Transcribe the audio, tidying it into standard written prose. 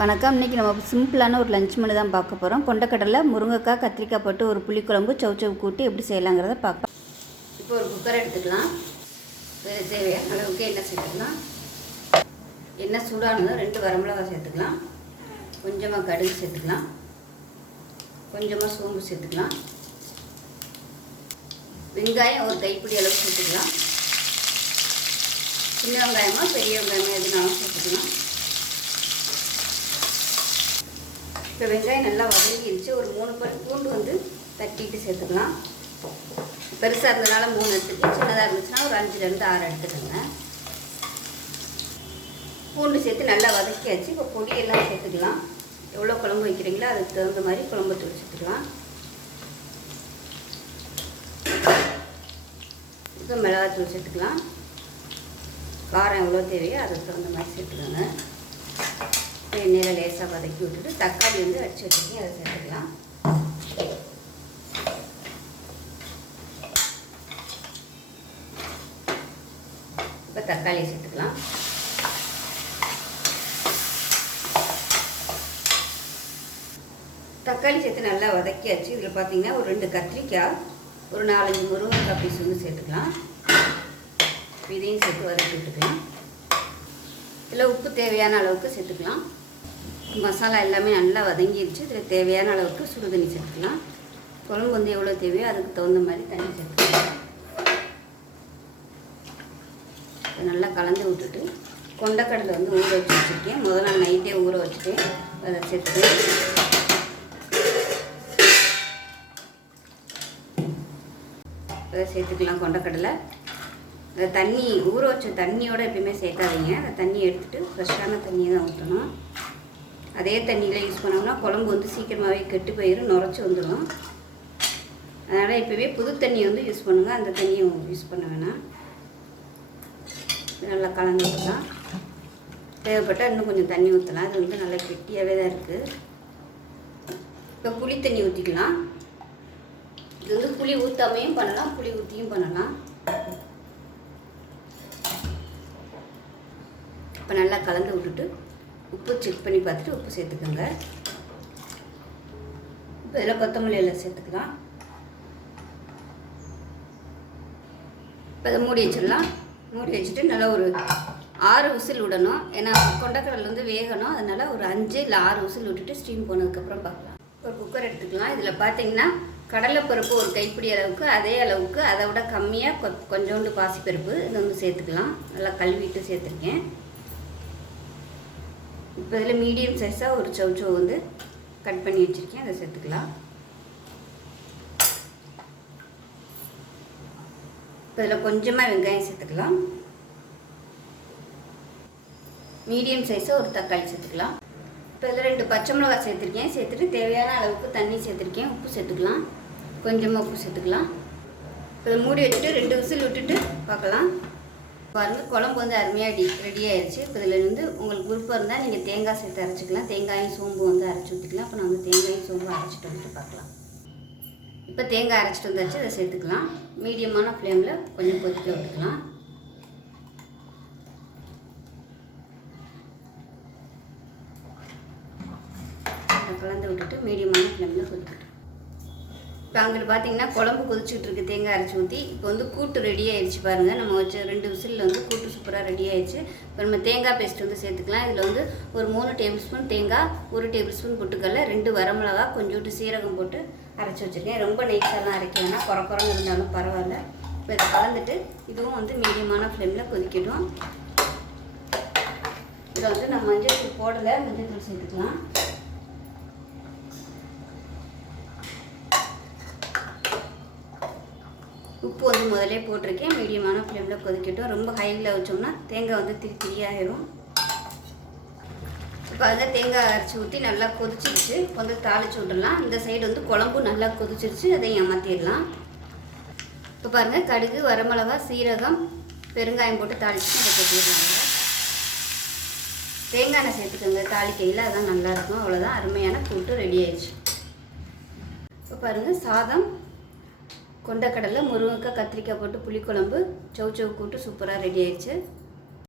வணக்கம். இன்றைக்கி நம்ம சிம்பிளான ஒரு லஞ்ச் மெனு தான் பார்க்க போகிறோம். கொண்டக்கடலை, முருங்கைக்காய், கத்திரிக்காய் போட்டு ஒரு புளிக்குழம்பு, சௌச்சவ் கூட்டு எப்படி செய்யலாங்கிறத பார்க்கலாம். இப்போ ஒரு குக்கர் எடுத்துக்கலாம். தேவையான அளவுக்கு எண்ணெய் சேர்த்துக்கலாம். எண்ணெய் சூடானதும் 2 வரமிளகாய் சேர்த்துக்கலாம். கொஞ்சமாக கடுகு சேர்த்துக்கலாம். கொஞ்சமாக சோம்பு சேர்த்துக்கலாம். வெங்காயம் ஒரு கைப்பிடி அளவு சேர்த்துக்கலாம். சின்ன வெங்காயமாக பெரிய வெங்காயமாக எதுனாலும் சேர்த்துக்கலாம். இப்போ வெங்காயம் நல்லா வதங்கிடுச்சு. ஒரு 3 பல் பூண்டு தட்டிட்டு சேர்த்துக்கலாம். பெருசாக இருந்ததுனால 3 எடுத்துக்கலாம். சின்னதாக இருந்துச்சுன்னா ஒரு 5லேருந்து 6 எடுத்துக்கோங்க. பூண்டு சேர்த்து நல்லா வதக்கியாச்சு. இப்போ பொடியெல்லாம் சேர்த்துக்கலாம். எவ்வளோ குழம்பு வைக்கிறீங்களோ அதுக்கு தகுந்த மாதிரி குழம்பு தூள் சேர்த்துக்கலாம். இப்போ மிளகாத்தூள் சேர்த்துக்கலாம். காரம் எவ்வளோ தேவையோ அதுக்கு தகுந்த மாதிரி சேர்த்துக்கோங்க. எண்ணெயில் லேசாக வதக்கி விட்டுட்டு தக்காளி அடித்து வச்சுருக்கேன், அதை சேர்த்துக்கலாம். இப்போ தக்காளி சேர்த்துக்கலாம். தக்காளி சேர்த்து நல்லா வதக்கியாச்சு. இதில் பார்த்தீங்கன்னா ஒரு 2 கத்திரிக்காய், ஒரு 4-5 முருங்கைக்காய் பீஸ் சேர்த்துக்கலாம். இதையும் சேர்த்து வதக்கி விட்டுக்கலாம். இதில் உப்பு தேவையான அளவுக்கு சேர்த்துக்கலாம். மசாலா எல்லாமே நல்லா வதங்கிடுச்சு. இதில் தேவையான அளவுக்கு சுடு தண்ணி சேர்த்துக்கலாம். குழம்பு எவ்வளோ தேவையோ அதுக்கு தகுந்த மாதிரி தண்ணி சேர்த்துக்கலாம். நல்லா கலந்து விட்டுட்டு கொண்டக்கடலை ஊற வச்சு வச்சுருக்கேன். முதல் நாள் நைட்டே ஊற வச்சுட்டு அதை சேர்த்துக்கலாம். அதை சேர்த்துக்கலாம். கொண்டக்கடலை அந்த தண்ணி ஊற வச்ச தண்ணியோடு எப்பயுமே சேர்க்காதீங்க. அந்த தண்ணி எடுத்துகிட்டு ஃப்ரெஷ்ஷான தண்ணியை தான் ஊற்றணும். அதே தண்ணியில் யூஸ் பண்ணோம்னா குழம்பு சீக்கிரமாகவே கெட்டு போயிடும், நுரைச்சி வந்துடும். அதனால் இப்போவே புது தண்ணி யூஸ் பண்ணுங்கள். அந்த தண்ணியை யூஸ் பண்ண வேணாம். நல்லா கலந்து ஊற்றலாம். தேவைப்பட்டால் இன்னும் கொஞ்சம் தண்ணி ஊற்றலாம். இது நல்லா கெட்டியாகவே தான் இருக்குது. இப்போ புளி தண்ணி ஊற்றிக்கலாம். இது புளி ஊற்றாமையும் பண்ணலாம், புளி ஊற்றியும் பண்ணலாம். இப்போ நல்லா கலந்து விட்டுட்டு உப்பு செக் பண்ணி பார்த்துட்டு உப்பு சேர்த்துக்கோங்க. இப்போ இதில் கொத்தமல்லி எல்லாம் சேர்த்துக்கலாம். இப்போ இதை மூடி வச்சிடலாம். மூடி வச்சுட்டு நல்லா ஒரு 6 விசில் விடணும். ஏன்னா கொண்டக்கடலை வேகணும். அதனால் ஒரு 5 இல்லை 6 விசில் விட்டுட்டு ஸ்டீம் போனதுக்கப்புறம் பார்க்கலாம். ஒரு குக்கர் எடுத்துக்கலாம். இதில் பார்த்தீங்கன்னா கடலைப்பருப்பு ஒரு கைப்பிடி அளவுக்கு, அதே அளவுக்கு அதை விட கம்மியாக கொஞ்சோண்டு பாசிப்பருப்பு இது சேர்த்துக்கலாம். நல்லா கழுவிட்டு சேர்த்துருக்கேன். இப்போ இதில் மீடியம் சைஸாக ஒரு சௌச்சவ் கட் பண்ணி வச்சுருக்கேன், அதை சேர்த்துக்கலாம். இப்போ இதில் கொஞ்சமாக வெங்காயம் சேர்த்துக்கலாம். மீடியம் சைஸாக ஒரு தக்காளி சேர்த்துக்கலாம். இப்போ இதில் 2 பச்சை மிளகாய் சேர்த்துருக்கேன். சேர்த்துட்டு தேவையான அளவுக்கு தண்ணி சேர்த்துருக்கேன். உப்பு சேர்த்துக்கலாம். கொஞ்சமாக உப்பு சேர்த்துக்கலாம். இப்போ இதை மூடி வச்சுட்டு 2 விசில் விட்டுட்டு பார்க்கலாம். பாருங்கள், குழம்பு அருமையாக ரெடி ஆயிடுச்சு. இப்போ இதில் உங்களுக்கு விருப்பம் இருந்தால் நீங்கள் தேங்காய் சேர்த்து அரைச்சிக்கலாம். தேங்காயும் சோம்பு அரைச்சி ஊற்றிக்கலாம். இப்போ நான் தேங்காயும் சோம்பு அரைச்சிட்டு வந்துட்டு பார்க்கலாம். இப்போ தேங்காய் அரைச்சிட்டு வந்தாச்சு, அதை சேர்த்துக்கலாம். மீடியமான ஃப்ளேமில் கொஞ்சம் கொதிக்க விட்டுக்கலாம். கலந்து விட்டுட்டு மீடியமான ஃப்ளேமில் கொதிக்கட்டும். இப்போ அங்கிட்டு பார்த்தீங்கன்னா குழம்பு கொதிச்சுட்டு இருக்குது. தேங்காய் அரைச்சி ஊற்றி இப்போ கூட்டு ரெடி ஆகிடுச்சு. பாருங்கள், நம்ம வச்ச 2 விசிலில் கூட்டு சூப்பராக ரெடி ஆகிடுச்சு. இப்போ நம்ம தேங்காய் பேஸ்ட் சேர்த்துக்கலாம். இதில் ஒரு 3 டேபிள் ஸ்பூன் தேங்காய், 1 டேபிள் ஸ்பூன் பொட்டுக்கடலை, 2 வரமிளகா, கொஞ்சோண்டு சீரகம் போட்டு அரைச்சி வச்சுருக்கேன். ரொம்ப நைஸாலாம் அரைக்க வேணாம், குறக்குறன்னு இருந்தாலும் பரவாயில்ல. இப்போ இதை கலந்துட்டு இதுவும் மீடியமான ஃப்ளேமில் கொதிக்கட்டும். இதில் நம்ம மஞ்சள் தூள் போடலை, மஞ்சள் தூள் சேர்த்துக்கலாம். உப்பு முதலே போட்டிருக்கேன். மீடியமான ஃப்ளேமில் கொதிக்கட்டும். ரொம்ப ஹையில் வச்சோம்னா தேங்காய் திரியாயிரும். இப்போ தேங்காய் அரைச்சி ஊற்றி நல்லா கொதிச்சிருச்சு. தாளித்து விட்டுடலாம். இந்த சைடு குழம்பு நல்லா கொதிச்சிருச்சு. அதையும் ஏமாற்றிடலாம். இப்போ பாருங்கள், கடுகு, வரமிளகா, சீரகம், பெருங்காயம் போட்டு தாளித்து அதை கொட்டிடலாங்க. தேங்காய் எண்ணெய் சேர்த்துக்கோங்க தாளிக்கையில், அதான் நல்லாயிருக்கும். அவ்வளோதான், அருமையான கூட்டு ரெடி ஆயிடுச்சு. இப்போ பாருங்கள், சாதம், கொண்டக்கடலை, முருங்கைக்காய், கத்திரிக்காய் போட்டு புளிக்குழம்பு, சௌச்சவ் கூட்டு சூப்பராக ரெடி ஆயிடுச்சு.